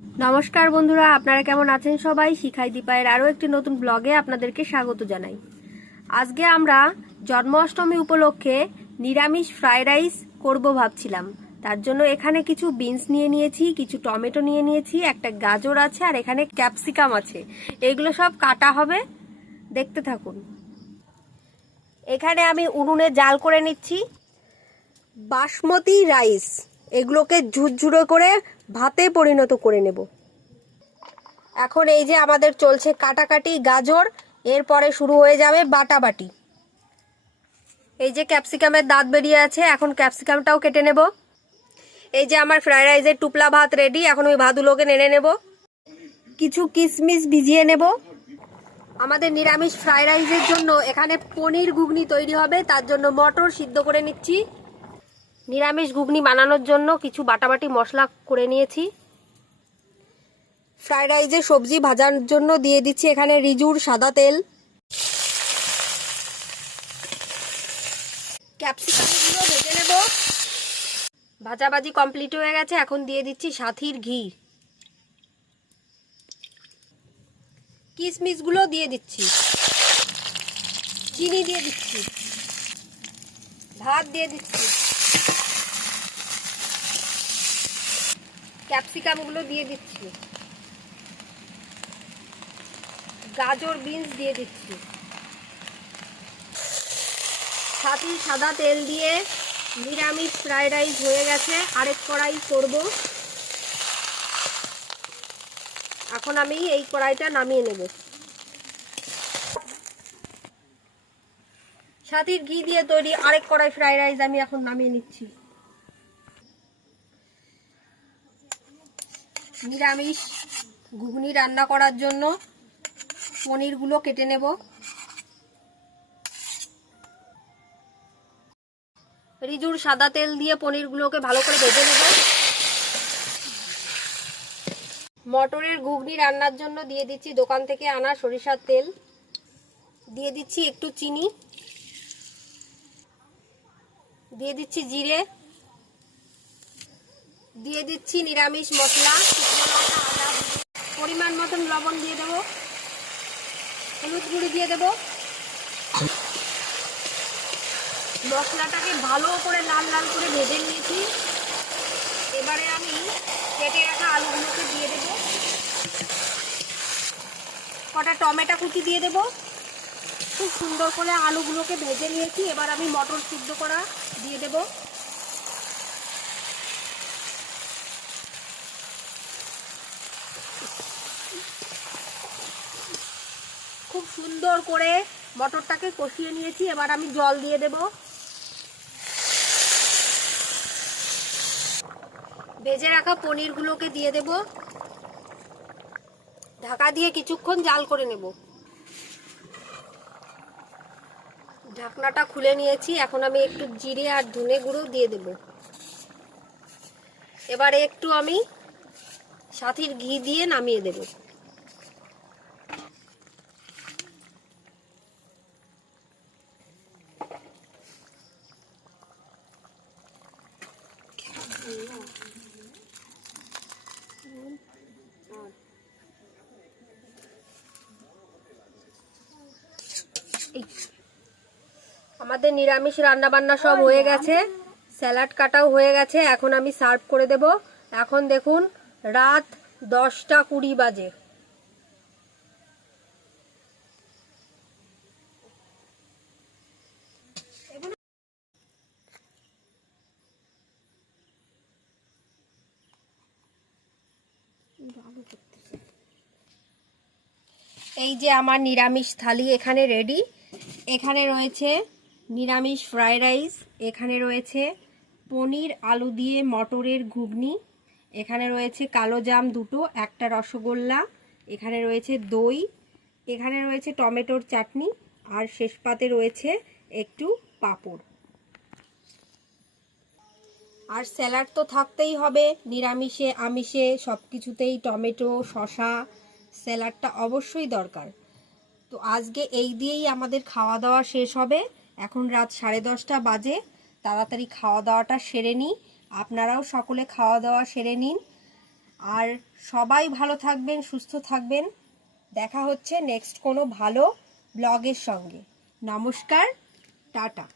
নমস্কার বন্ধুরা, আপনারা কেমন আছেন সবাই? শিখাই দীপায়ের আরও একটি নতুন ব্লগে আপনাদেরকে স্বাগত জানাই। আজকে আমরা জন্মাষ্টমী উপলক্ষে নিরামিষ ফ্রাইড রাইস করব ভাবছিলাম। তার জন্য এখানে কিছু বিনস নিয়ে নিয়েছি, কিছু টমেটো নিয়ে নিয়েছি, একটা গাজর আছে আর এখানে ক্যাপসিকাম আছে। এগুলো সব কাটা হবে। দেখতে থাকুন। এখানে আমি উনুনে জাল করে নিচ্ছি। বাসমতি রাইস। এগুলোকে ঝুরঝুরো করে ভাতে পরিণত করে নেব। এখন এই যে আমাদের চলছে কাটাকাটি গাজর, এরপরে শুরু হয়ে যাবে বাটাবাটি। এই যে ক্যাপসিকামের দাঁত বেরিয়ে আছে, এখন ক্যাপসিকামটাও কেটে নেব। এই যে আমার ফ্রাইড রাইসের টুপলা ভাত রেডি এখন ওই ভাতগুলোকে নেড়ে নেব। কিছু কিশমিশ ভিজিয়ে নেব। আমাদের নিরামিষ ফ্রাইড রাইসের জন্য এখানে পনির ঘুগনি তৈরি হবে, তার জন্য মটর সিদ্ধ করে নিচ্ছি। নিরামিষ ঘুগনি বানানোর জন্য কিছু বাটাবাটি মশলা করে নিয়েছি। ফ্রাইড রাইসে সবজি ভাজার জন্য দিয়ে দিচ্ছি এখানে রিজুর সাদা তেল। ক্যাপসিকামগুলো ভেজে নেব। ভাজাভাজি কমপ্লিট হয়ে গেছে, এখন দিয়ে দিচ্ছি সাথীর ঘি। কিশমিশগুলো দিয়ে দিচ্ছি। চিনি দিয়ে দিচ্ছি। ভাত দিয়ে দিচ্ছি। ক্যাপসিকামগুলো দিয়ে দিচ্ছি। গাজর বিনস দিয়ে দিচ্ছি। সাথে সাদা তেল দিয়ে নিরামিষ ফ্রাইড রাইস হয়ে গেছে। আরেক কড়াই করব। এখন আমি এই কড়াইটা নামিয়ে নেব। সাথীর ঘি দিয়ে তৈরি আরেক কড়াই ফ্রাইড রাইস আমি এখন নামিয়ে নিচ্ছি। নিরামিষ ঘুগনি রান্না করার জন্য পনিরগুলো কেটে নেব। রিজুর সাদা তেল দিয়ে পনিরগুলোকে ভালো করে ভেজে নেব। মটরের ঘুগনি রান্নার জন্য দিয়ে দিচ্ছি দোকান থেকে আনা সরিষার তেল। দিয়ে দিচ্ছি একটু চিনি। দিয়ে দিচ্ছি জিরে। দিয়ে দিচ্ছি নিরামিষ মশলা পরিমাণ মতন লবণ দিয়ে দেব। হলুদ গুঁড়ি দিয়ে দেব। মশলাটাকে ভালো করে লাল লাল করে ভেজে নিয়েছি। এবারে আমি কেটে রাখা আলুগুলোকে দিয়ে দেব। কটা টমেটো কুচি দিয়ে দেব। খুব সুন্দর করে আলুগুলোকে ভেজে নিয়েছি। এবার আমি মটর সিদ্ধ করা দিয়ে দেবো খুব সুন্দর করে মটরটাকে কষিয়ে নিয়েছি, এবার আমি জল দিয়ে দেব। ভেজে রাখা পনিরগুলোকে দিয়ে দেব। ঢাকা দিয়ে কিছুক্ষণ জাল করে নেব। ঢাকনাটা খুলে নিয়েছি, এখন আমি একটু জিরে আর ধনে গুঁড়ো দিয়ে দেব। এবারে একটু আমি সাথীর ঘি দিয়ে নামিয়ে দেবো। আমাদের নিরামিষ রান্না বান্না সব হয়ে গেছে। স্যালাড কাটাও হয়ে গেছে, এখন আমি সার্ভ করে দেব। এখন দেখুন, রাত দশটা কুড়ি বাজে। এই যে আমার নিরামিষ থালি এখানে রেডি এখানে রয়েছে নিরামিষ ফ্রায়েড রাইস, এখানে রয়েছে পনির, আলু দিয়ে মটরের ঘুগনি, এখানে রয়েছে কালো জাম দুটো, একটা রসগোল্লা, এখানে রয়েছে দই, এখানে রয়েছে টমেটোর চাটনি, আর শেষ পাতে রয়েছে একটু পাঁপড়। আর স্যালাড তো থাকতেই হবে, নিরামিষে, আমিষে সব কিছুতেই টমেটো শশা স্যালাডটা অবশ্যই দরকার। তো আজকে এই দিয়েই আমাদের খাওয়া দাওয়া শেষ হবে। এখন রাত সাড়ে দশটা বাজে। তাড়াতাড়ি খাওয়া দাওয়াটা সেরে নিই। আপনারাও সকলে খাওয়া দাওয়া সেরে নিন। আর সবাই ভালো থাকবেন, সুস্থ থাকবেন। দেখা হচ্ছে নেক্সট কোনো ভালো ব্লগের সঙ্গে। নমস্কার, টাটা।